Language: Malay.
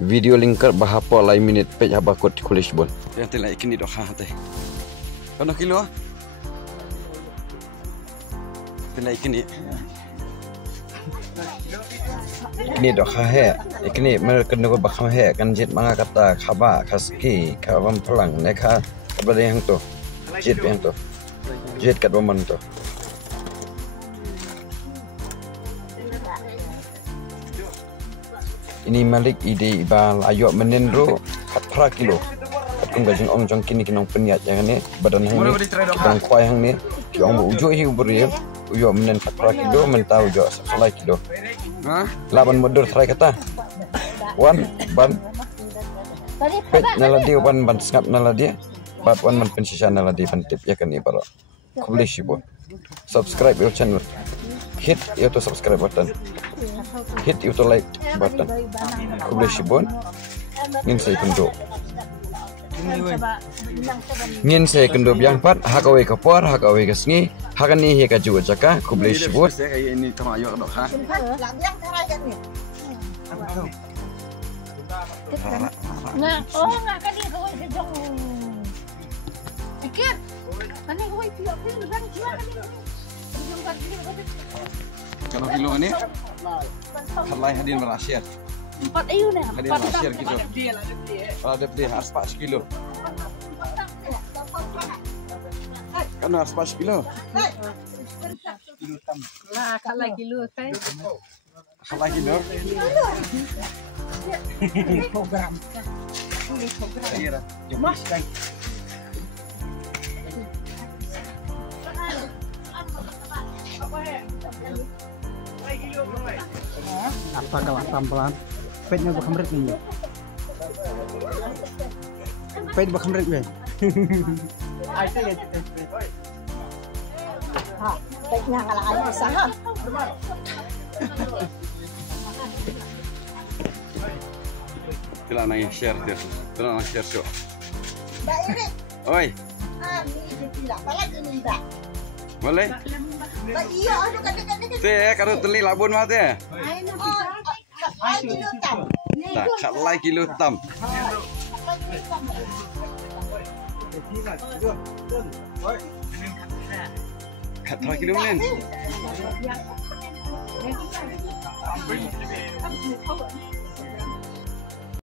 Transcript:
Video lingkar bahapa lai minit pej habakot kulish bon. Yang telah ikini dok ha teh. Kono kilo. Telah ikini. Ini dok ha he. Ikini mereka nunggu bakam he kan jit manga kata khaba khaski kawam pelang neka kepada yang tu. Jit yang tu. Jit kat boman tu. Ini Malik ide ibal ayo menendro 4 kilo. Kat gajing om jong kini kinong peniat yang ni badan hang ni bang kwai hang ni ki om ujo hi ubri uyo menen 4 kilo mentau ujo 1 kilo. Ha? Laban modur try kata. Wan ban pet naladi ban skap naladi. Bat wan man pensisa naladi ban tip ya kan ibaro. Kublish ibo. Subscribe your channel. Hit itu subscribe button. Hit itu like button. Kublish ibon. Ngin saya kendo. Ngin saya kendo biang pat hakawe kapar hakawe kasngi hakani he ka juga jaka kublish ibon. Ini tama ayo dok ha. Nga, oh nga kani ko ay jong. Ikir. Kani ko ay tiyo tiyo bang jual kani. Kalau kilo ini, halai hadin merasir. 4 ayun na. Hadin merasir gitu. Ada beli aspak sekilo. Kan aspak sekilo. Lah, kalay kilo kay. Halai kilo. Program. Iya, mas. Apa galak pelan-pelan? Petnya bakal meret nih. Pet bakal meret nih. Ha, petnya kalak ay usaha. Tila nang share tu. Tila nang share tu. Ba ini. Oi. Ni tidak palagi ni dak. Boleh? Ba iyo anu kadang-kadang. Teh karo teli labun mah teh. Ay no bisa. Ay kilo tam. Tak halai kilo tam. Kata kilo men.